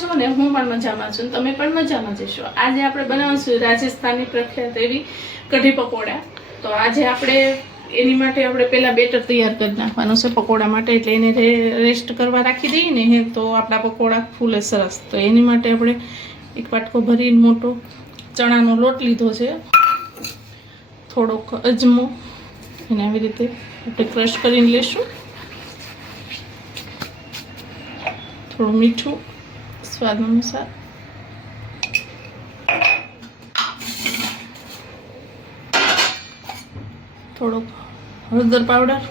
છો ને? હું પણ મજામાં છું, તમે પણ મજામાં જશો. આજે આપણે બનાવશું રાજસ્થાની પ્રખ્યાત એવી કઢી પકોડા. તો આજે આપણે એની માટે આપણે પહેલાં બેટર તૈયાર કરી નાખવાનું છે પકોડા માટે, એટલે એને રેસ્ટ કરવા રાખી દઈએ ને તો આપણા પકોડા ફૂલે સરસ. તો એની માટે આપણે એક વાટકો ભરીને મોટો ચણાનો લોટ લીધો છે, થોડોક અજમો એને આવી રીતે આપણે ક્રશ કરીને લેશું, થોડું મીઠું સ્વાદ અનુસાર, થોડોક હળદર પાવડર,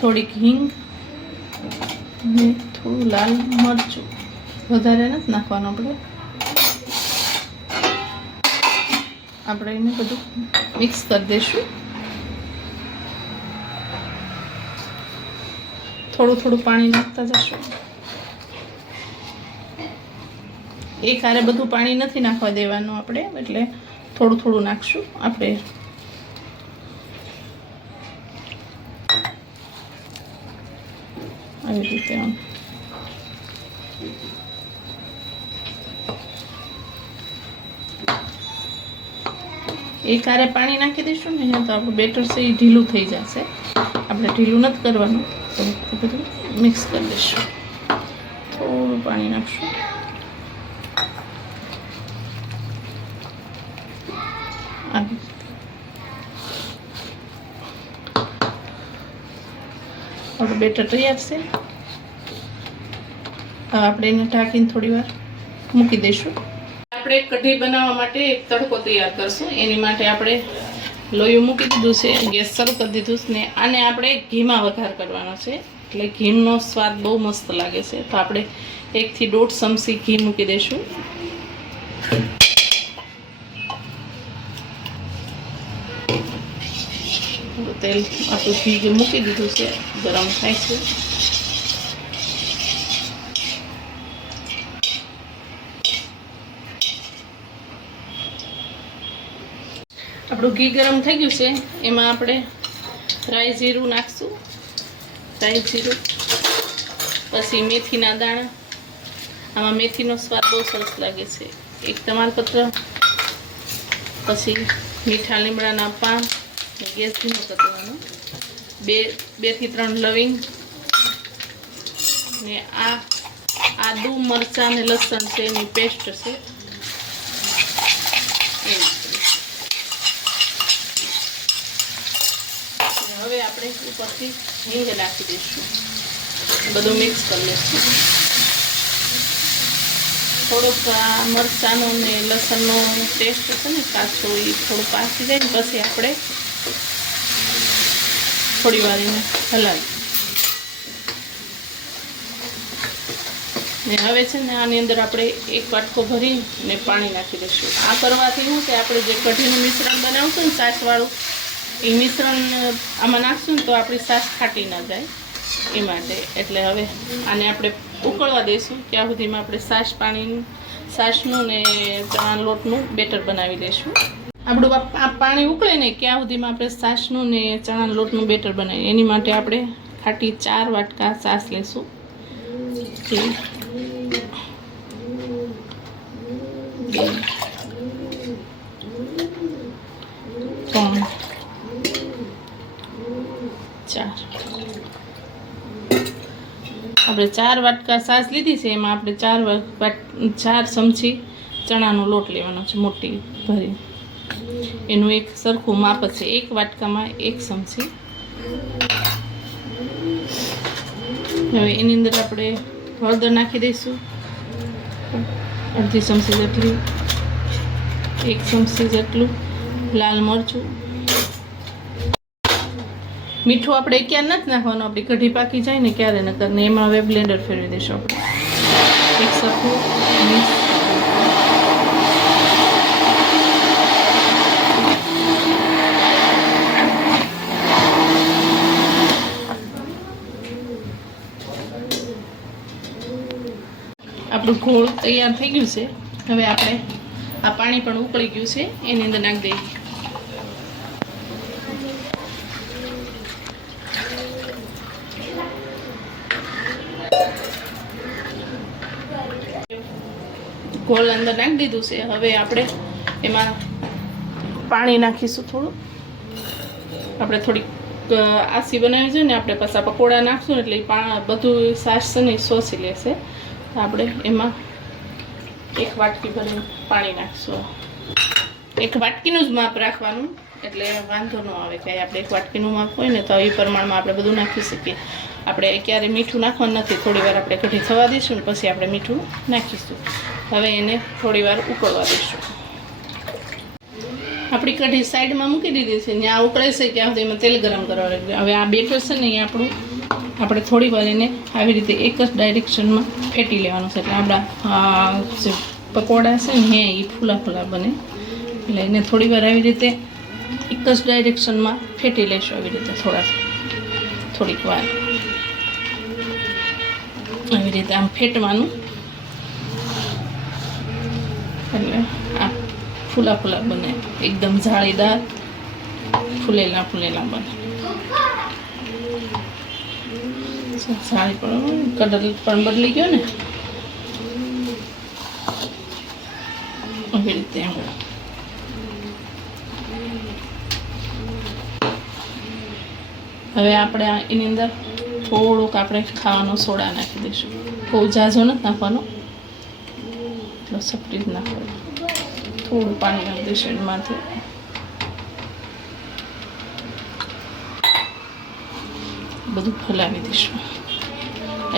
થોડીક હિંગ અને થોડું લાલ મરચું. વધારે નથી નાખવાનું આપણે એને બધું મિક્સ કરી દઈશું. થોડું થોડું પાણી નાખતા જશું. એક હારે બધું પાણી નથી નાખવા દેવાનું આપણે, એટલે થોડું થોડું નાખશું આપણે. આવી રીતે એક હારે પાણી નાખી દઈશું ને તો આપણું બેટર છે એ ઢીલું થઈ જશે. આપણે ઢીલું નથી કરવાનું, તો બધું મિક્સ કરી દઈશું. થોડું પાણી નાખશું. આપણું બેટર તૈયાર છે. હવે આપણે એને ઢાંકીને થોડી વાર મૂકી દઈશું. આપણે કઢી બનાવવા માટે એક તડકો તૈયાર કરશું. એની માટે આપણે લોયું મૂકી દીધું છે, ગેસ શરૂ કરી દીધું છે ને આને આપણે ઘીમાં વઘાર કરવાનો છે, એટલે ઘીનો સ્વાદ બહુ મસ્ત લાગે છે. તો આપણે 1 થી 1.5 ચમચી ઘી મૂકી દઈશું. તેલ આપણું ઘી મૂકી દીધું છે, ગરમ થાય છે. આપણું ઘી ગરમ થઈ ગયું છે, એમાં આપણે રાઈ જીરું નાખશું. રાઈ જીરું, પછી મેથીના દાણા. આમાં મેથીનો સ્વાદ બહુ સરસ લાગે છે. એક તમાલપત્ર, પછી મીઠા લીમડાના પાન, ગેસ ધીમો કરી દેવાનો. 2 થી 3 લવિંગ ને આ આદુ મરચાં અને લસણ છે એની પેસ્ટ છે. હવે આપણે ઉપરથી હિંગ નાખી દઈશું. બધું મિક્સ કરી લઈશું. થોડોક આ મરચાંનો ને લસણનો ટેસ્ટ છે ને કાચો, એ થોડું પાકી જાય ને પછી આપણે થોડી વાર એને હલાવી ને હવે છે ને આની અંદર આપણે એક વાટકો ભરીને પાણી નાખી દઈશું. આ કરવાથી શું કે આપણે જે કઢીનું મિશ્રણ બનાવશું ને છાશવાળું, એ મિશ્રણ આમાં નાખશું ને તો આપણી છાશ ફાટી ન જાય એ માટે. એટલે હવે આને આપણે ઉકળવા દઈશું. ત્યાં સુધીમાં આપણે છાશનું ને ચણા લોટનું બેટર બનાવી દઈશું. આપણું આ પાણી ઉકળે ને ત્યાં સુધીમાં આપણે છાશનું ને ચણા લોટનું બેટર બનાવીએ. એની માટે આપણે ખાટી 4 વાટકા છાશ લેશું. 1 2 3 4. આપણે 4 વાટકા છાશ લીધી છે, એમાં આપણે 4 ચમચી ચણાનો લોટ લેવાનો છે, મોટી ભરી. એનું એક સરખું માપ છે. 1 વાટકામાં 1 ચમચી. હવે એની અંદર આપણે હળદર નાખી દઈશું, 1/2 ચમચી જેટલી, 1 ચમચી જેટલું લાલ મરચું. મીઠું આપણે ક્યાં નથી નાખવાનું, આપણી કઢી પાકી જાય ને ક્યારે નકર ને. એમાં હવે બ્લેન્ડર ફેરવી દઈશું આપણે. એક સરખું મિક્સ. આપણું ઘોળ તૈયાર થઈ ગયું છે. હવે આપણે આ પાણી પણ ઉકળી ગયું છે, એની અંદર નાખી દઈએ. ગોળ અંદર નાખી દીધું છે. હવે આપણે એમાં પાણી નાખીશું થોડું. આપણે થોડીક આસી બનાવી છે ને, આપણે પાછા પકોડા નાખશું ને એટલે બધું છાશ છે ને શોષી લેશે. આપણે એમાં 1 વાટકી ભરીને પાણી નાખશું. 1 વાટકીનું જ માપ રાખવાનું, એટલે વાંધો ન આવે કાંઈ. આપણે 1 વાટકીનું માપ હોય ને તો એ પ્રમાણમાં આપણે બધું નાખી શકીએ. આપણે ક્યારે મીઠું નાખવાનું નથી. થોડી વાર આપણે કઢી થવા દઈશું ને પછી આપણે મીઠું નાખીશું. હવે એને થોડી વાર ઉકળવા દઈશું. આપણી કઢી સાઈડમાં મૂકી દીધી છે. ત્યાં ઉકળે છે ત્યાં સુધી એમાં તેલ ગરમ કરવા લાગ્યું. હવે આ બેટર છે ને એ આપણે થોડી વાર એને આવી રીતે એક જ ડાયરેક્શનમાં ફેટી લેવાનું છે. એટલે આપણા જે પકોડા છે ને એ ફૂલા ફૂલા બને. એટલે એને થોડી વાર આવી રીતે એક જ ડાયરેક્શનમાં ફેટી લેશું. આવી રીતે થોડીક વાર આવી રીતે આમ ફેટવાનું. એટલે આ ફૂલા ફૂલા બને, એકદમ જાળીદાર ફૂલેલા બને. સારી પણ કલર પણ બદલી ગયો ને આવી રીતે. હવે આપણે એની અંદર થોડુંક આપણે ખાવાનો સોડા નાખી દઈશું. બહુ ઝાઝો નથી નાખવાનો, એટલો સપટી જ નાખવાનો. થોડું પાણી નાખી દઈશું એમાંથી. બધું હલાવી દઈશું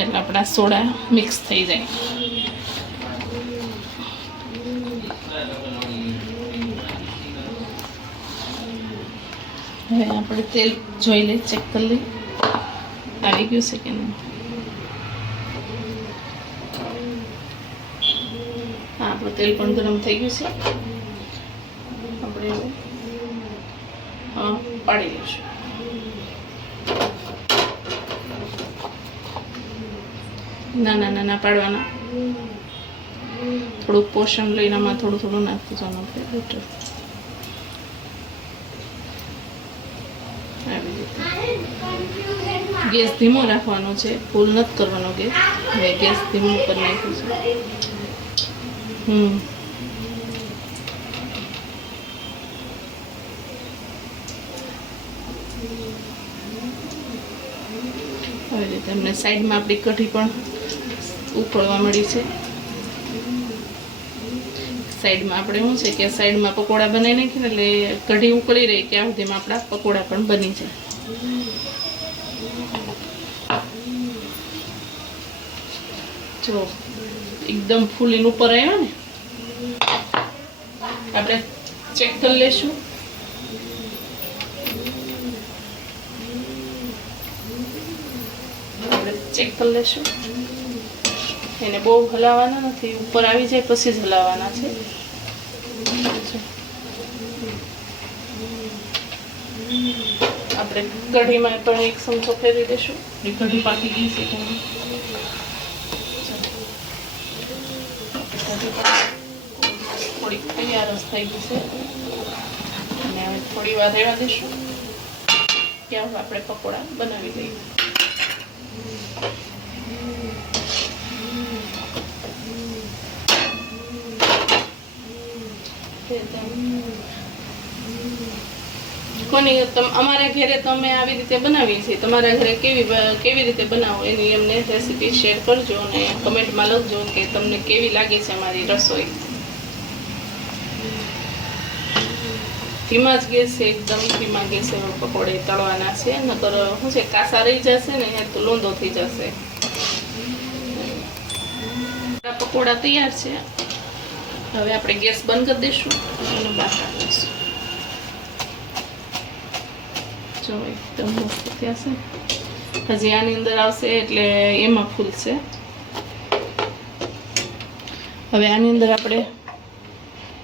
એટલે આપણા સોડા મિક્સ થઈ જાય. હવે આપણે તેલ જોઈ લઈએ, ચેક કરી લઈએ આવી ગયું છે કે નહીં. હા, આપણું તેલ પણ ગરમ થઈ ગયું છે. આપણે પાડી લઈશું. નાના પાડવાના. થોડુંક પોષણ લઈને આમાં થોડું નાખી જવાનું આપણે બેટર. આવી રીતે ગેસ ધીમો રાખવાનો છે, ફૂલ નથી કરવાનો ગેસ. હવે ગેસ ધીમો કરી નાખ્યું છે. આવી રીતે અમને સાઈડમાં આપણી કઢી પણ ઉકળવા મળી છે. સાઈડમાં આપણે શું છે કે સાઈડમાં પકોડા બનાવી નાખીને એટલે કઢી ઉકળી રહી ત્યાં સુધીમાં આપણા પકોડા પણ બની જાય. જો એકદમ ફૂલીને ઉપર આવ્યો ને, આપણે ચેક કરી લઈશું. ચેક કરી લઈશું. એને બહુ હલાવવાના નથી, ઉપર આવી જાય પછી જ હલાવવાના છે. આપણે કઢીમાં પણ 1 ચમચો ફેરવી દઈશું. કઢી પાકી ગઈ છે. થોડીક તૈયાર જ થઈ ગઈ છે અને હવે થોડી વાર રહેવા દઈશું. ત્યાં આપણે પકોડા બનાવી લઈએ. અમારા ઘરે તો અમે આવી રીતે બનાવીએ છીએ. તમારા ઘરે કેવી રીતે બનાવો એની અમને રેસીપી શેર કરજો અને કમેન્ટમાં લખજો કે તમને કેવી લાગે છે અમારી રસોઈ. ધીમા જ ગેસે, એકદમ ધીમા ગેસે પકોડે તળવાના છે. નકર શું છે કાસા રહી જશે ને તો લોંદો થઈ જશે. પકોડા તૈયાર છે. હવે આપણે ગેસ બંધ કરી દઈશું અને બહાર કાઢી દઈશું. જો એકદમ મસ્ત થયા છે. હજી આની અંદર આવશે એટલે એમાં ફૂલશે. હવે આની અંદર આપણે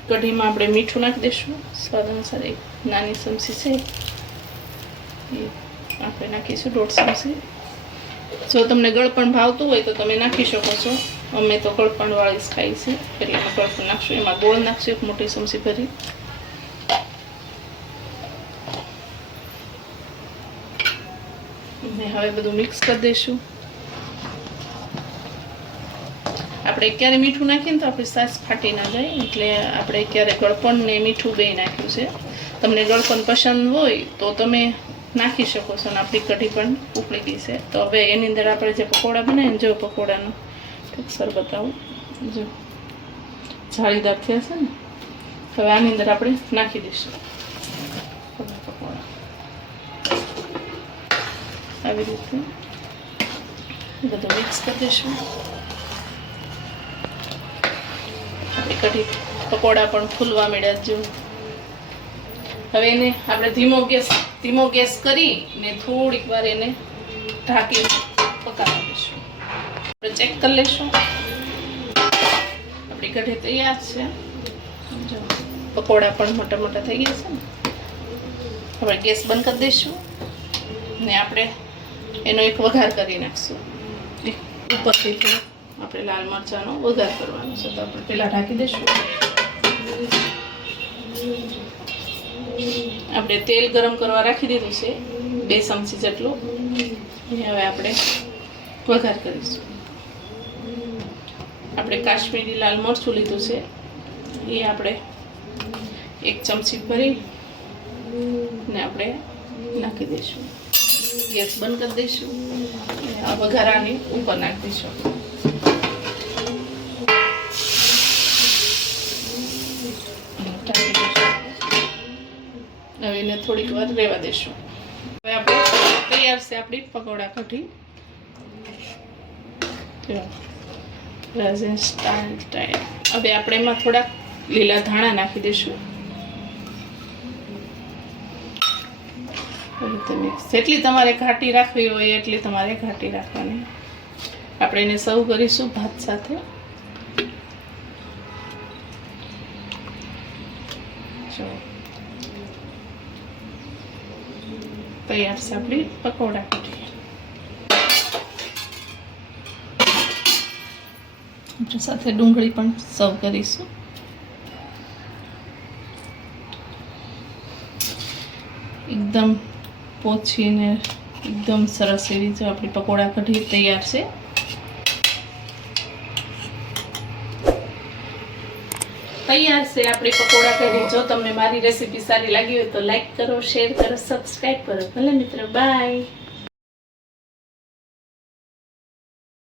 કઢીમાં આપણે મીઠું નાખી દઈશું સ્વાદ અનુસાર. એક નાની ચમચી છે એ આપણે નાખીશું, 1.5 ચમચી. જો તમને ગળપણ ભાવતું હોય તો તમે નાખી શકો છો. અમે તો ગળપણ વાળી જ ખાઈ છે એટલે અમે ગળપણ નાખશું. એમાં ગોળ નાખશું 1 મોટી ચમચી ભરી. હવે બધું મિક્સ કરી દઈશું. આપણે ક્યારે મીઠું નાખીએ ને તો આપણી છાશ ફાટી ના જાય, એટલે આપણે ક્યારે ગળપણ ને મીઠું બે નાખ્યું છે. તમને ગળપણ પસંદ હોય તો તમે નાખી શકો છો, અને આપણી કઢી પણ ઉકળી ગઈ છે. તો હવે એની અંદર આપણે જે પકોડા બનાવીએ ને, જો પકોડાનું ટેક્સચર બતાવું, જો જાળીદાર થયા છે ને. હવે આની અંદર આપણે નાખી દઈશું પકોડા, આવી રીતે બધું મિક્સ કરી દઈશું. આપણી કઢી પકોડા પણ ફૂલવા માંડ્યા જો. હવે એને આપણે ધીમો ગેસ કરીને થોડીક વાર એને ઢાંકી પકાવવા દઈશું. આપણે ચેક કરી લઈશું. આપણી કઢી તૈયાર છે. જો પકોડા પણ મોટા મોટા થઈ ગયા છે ને. આપણે ગેસ બંધ કરી દઈશું ને આપણે એનો એક વઘાર કરી નાખશું. ઉપરથી આપણે લાલ મરચાંનો વઘાર કરવાનો છે, તો આપણે પહેલાં ઢાંકી દઈશું. આપણે તેલ ગરમ કરવા રાખી દીધું છે 2 ચમચી જેટલું. હવે આપણે વઘાર કરીશું. આપણે કાશ્મીરી લાલ મરચું લીધું છે, એ આપણે 1 ચમચી ભરી ને આપણે નાખી દઈશું. ગેસ બંધ કરી દઈશું. આ વઘારાની ઉપર નાખી દઈશું. હવે એને થોડીક વાર રહેવા દઈશું. હવે આપણે તૈયાર છે આપણી પકોડા કઢી. રાજસ્થાન સ્ટાઇલ. હવે આપણે એમાં થોડાક લીલા ધાણા નાખી દઈશું. જેટલી તમારે ઘાટી રાખવી હોય એટલી તમારે ઘાટી રાખવાની. આપણે એને સર્વ કરીશું ભાત સાથે. તૈયાર છે આપણી પકોડા કઢી. આપણે સાથે ડુંગળી પણ સર્વ કરીશું. એકદમ પોચીને એકદમ સરસ એવી જો આપણી પકોડા કઢી તૈયાર છે. તૈયાર છે આપણી પકોડા કઢી. જો તમને મારી રેસીપી સારી લાગી હોય તો લાઈક કરો, શેર કરો, સબસ્ક્રાઈબ કરો. ભલે મિત્રો, બાય.